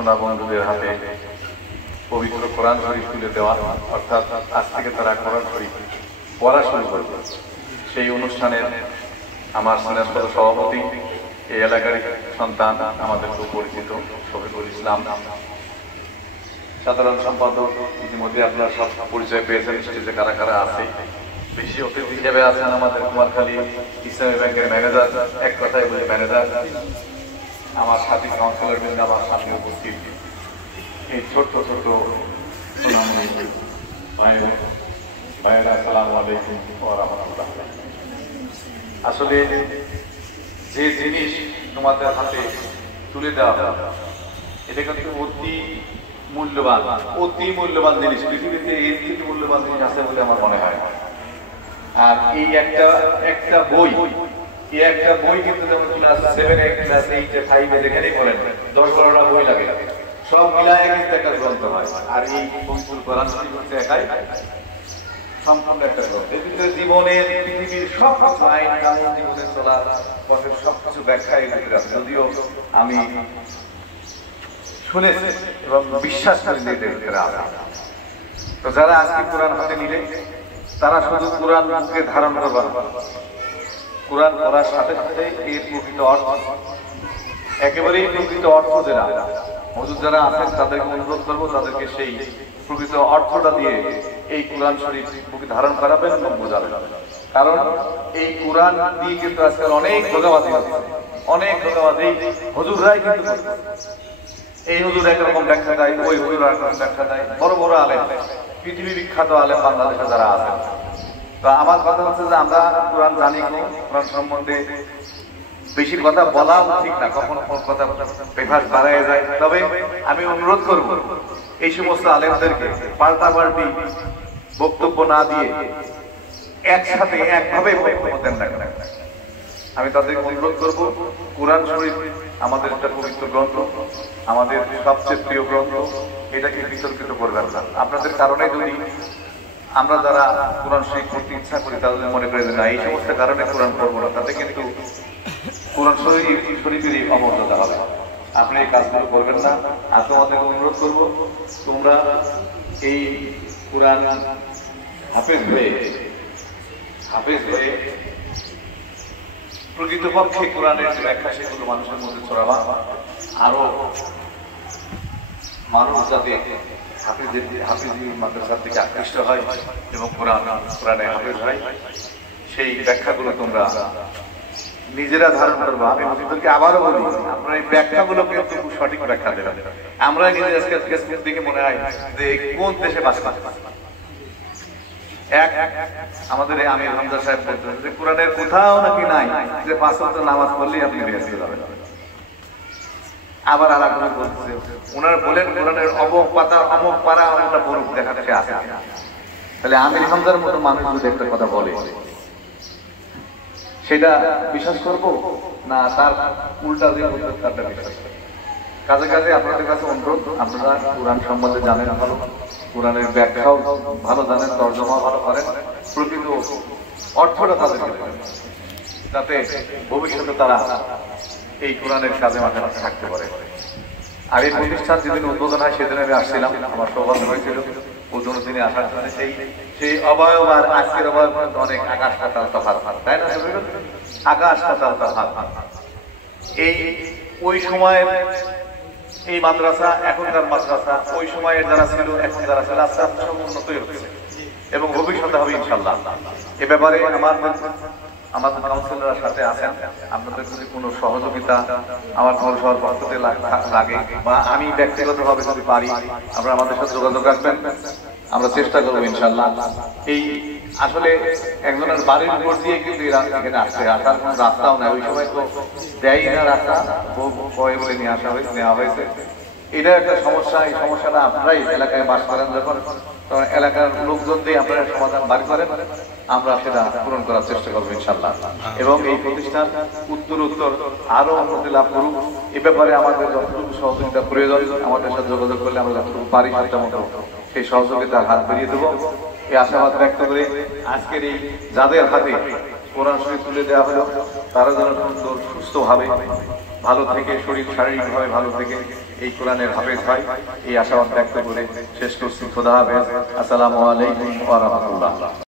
সোনা বন্ধুদের হাতে পবিত্র কোরআন শরীফ তুলে দেওয়া, অর্থাৎ আজ থেকে তারা কোরআন শরীফ পড়া শুরু করবে। সেই অনুষ্ঠানের আমার স্নেহস্পদ সভাপতি, এই এলাকার সন্তান, আমাদের খুব পরিচিত শফিকুল ইসলাম, সাধারণ সম্পাদক। ইতিমধ্যে আপনারা সব পরিচয় পেয়েছেন, স্টেজে কারা কারা আছে। বেশি অতিথি হিসেবে আছেন আমাদের কুমারখালী ইসলামী ব্যাংকের ম্যানেজার, এক কথায় বলি ম্যানেজার, আমার সাথী কাউন্সিলর বৃন্দ আমার সামনে উপস্থিত, এই ছোট্ট ছোট্ট ভাইয়েরা, আসসালামু আলাইকুম ওয়া রাহমাতুল্লাহ। আসলে যে জিনিস তোমাদের হাতে তুলে দেওয়া এটা কিন্তু অতি মূল্যবান জিনিস। পৃথিবীতে এর থেকে মূল্যবান জিনিস আছে বলে আমার মনে হয়। আর এই একটা বই, কিন্তু যেমন ক্লাস 7 ক্লাস 8 5 যেখানেই পড়েন 10-12টা বই লাগে, সব মিলায় কিন্তু একটা গ্রন্থ হয়। আর এই পবিত্র কোরআন শরীফ হচ্ছে একাই সম্পূর্ণ একটা গ্রন্থ। এর ভিতরে জীবনের, পৃথিবীর সব আইন কানুন, জীবনের চলার পথের সবকিছু ব্যাখ্যা এর ভিতরে আছে। যদিও আমি শুনেছি এবং বিশ্বাস করি যে এদের ভিতরে আছে। তো যারা আজকে কোরআন হাতে নিলে তারা শুধু কোরআন মুখে ধারণ করবে না, কোরআন পড়ার সাথে সাথে এর প্রকৃত অর্থ, একেবারেই প্রকৃত অর্থ হুজুর যারা আছেন তাদেরকে অনুরোধ করবো, তাদেরকে সেই প্রকৃত অর্থটা দিয়ে এই কোরআন শরীফ মুখে ধারণ করাবেন এবং বোঝাবেন। কারণ এই কোরআন দিয়ে কিন্তু আজকাল অনেক ধোঁকাবাজি হচ্ছে, হুজুররাই কিন্তু এই হুজুর একরকম ব্যাখ্যা দেয়, ওই হুজুর একরকম ব্যাখ্যা দেয়। বড় বড় আলেম, পৃথিবী বিখ্যাত আলেম বাংলাদেশে যারা আছেন। তো আমার কথা হচ্ছে যে আমরা কোরআন জানি, কোরআন সম্বন্ধে বেশি কথা বলাও ঠিক না, কখনো কোন কথা বিভাগ বাড়ায় যায়। তবে আমি অনুরোধ করব এই সমস্ত আলেমদেরকে পাল্টাপাল্টি বক্তব্য না দিয়ে একসাথে একভাবে বক্তব্য দেন না। আমি তাদেরকে অনুরোধ করব, কোরআন শরীফ আমাদের একটা পবিত্র গ্রন্থ, আমাদের সবচেয়ে প্রিয় গ্রন্থ, এটাকে বিতর্কিত করবেন না। আপনাদের কারণে যদি আমরা যারা কোরআন শরীফ পড়তে ইচ্ছা করি তাদের মনে করে না এই সমস্ত কারণে কোরআন পড়বো না, তাতে কিন্তু কোরআন শরীফেরই অমর্যাদা হবে। আপনি এই কাজগুলো করবেন না। আর তোমাদের অনুরোধ করবো, তোমরা এই কোরআন হাফেজ হয়ে প্রকৃতপক্ষে কোরআনের যে ব্যাখ্যা সেগুলো মানুষের মধ্যে ছড়াবা, আরো মানুষ যাতে হাফিজি মাদ্রাসার দিকে আকৃষ্ট হয় এবং কোরআনে হাফেজ হয়, সেই ব্যাখ্যাগুলো তোমরা নিজেরা ধারণ করবো। আমি হুজুরদেরকে আবারও বলি, আপনারা এই ব্যাখ্যাগুলো কিন্তু সঠিক ব্যাখ্যা দেবেন। আমরা নিজে আজকে ফেসবুক দিকে মনে হয় যে কোন দেশে বাস করে। আমাদের আমির হামজা সাহেব বলতেন যে কোরআনের কোথাও নাকি নাই যে 5 ওয়াক্ত নামাজ পড়লেই আপনি বেঁচে যাবেন। আবার আলাদা বলতেছে, ওনারা বলেন কোরআনের অমুক পারা অমুকটা বরুক দেখাচ্ছে আছে। তাহলে আমির হামজার মতো মানুষ যদি একটা কথা বলে সেটা বিশ্বাস করব না তার উল্টা দিয়ে তারটা বিশ্বাস করব? কাজে আপনাদের কাছে অনুরোধ, আপনারা কোরআন সম্বন্ধে জানেন ভালো, কোরআনের ব্যাখ্যাও ভালো জানেন, তর্জমা ভালো করেন, প্রকৃত অর্থটা তাদেরকে দেবেন, যাতে ভবিষ্যতে তারা এই কোরআনের কাজে মাঠে থাকতে পারে। আর এই প্রতিষ্ঠান যেদিন উদ্বোধন হয় সেদিন আমি আসছিলাম, আমার সৌভাগ্য হয়েছিল উদ্বোধনের দিনে আসার জন্য। সেই অবয়ব আর আজকের অবয়ব অনেক আকাশ পাতাল তফাৎ, তাই না? আকাশ পাতাল তফাৎ। ওই সময়ের এই মাদ্রাসা, এখনকার মাদ্রাসা, ওই সময়ের যারা ছিল এখন যারা ছিল, আস্তে আস্তে সব উন্নতই হচ্ছে এবং ভবিষ্যতে হবে ইনশাল্লাহ। এ ব্যাপারে আমাদের কাউন্সিলররা সাথে আছেন। আপনাদের যদি কোনো সহযোগিতা আমার পৌরসভার পক্ষ থেকে লাগে বা আমি ব্যক্তিগতভাবে যদি পারি, আপনারা আমাদের সাথে যোগাযোগ রাখবেন, আমরা চেষ্টা করবো ইনশাল্লাহ। এই আসলে একজনের বাড়ির উপর দিয়ে কিন্তু এখানে আসছে, আসার কোনো রাস্তাও নাই। ওই সময় তো দেয় না রাস্তা, বয়ে বলে নেওয়া হয়েছে। এটা একটা সমস্যা। এই সমস্যাটা আপনারাই এলাকায় বাস করেন যখন, তখন এলাকার লোকজন দিয়ে আপনারা সমাধান বার করেন, আমরা সেটা পূরণ করার চেষ্টা করবো ইনশাল্লাহ। এবং এই প্রতিষ্ঠান উত্তর আরো উন্নতি লাভ করুক, এ ব্যাপারে আমাদের যতটুকু সহযোগিতা প্রয়োজন আমাদের সাথে যোগাযোগ করলে আমরা যতটুকু পারি সেই সহযোগিতার হাত বেরিয়ে দেবো, এই আশাবাদ ব্যক্ত করে আজকের এই যাদের হাতে কোরআন শরীফ তুলে দেওয়া হলো তারা যেন সুন্দর সুস্থভাবে ভালো থেকে, শরীর শারীরিকভাবে ভালো থেকে এই কোরআনের হাফেজ হয়, এই আশাবাদ ব্যক্ত করে শেষ করছি। খোদা হাফেজ। আসসালামু আলাইকুম ওয়া রাহমাতুল্লাহ।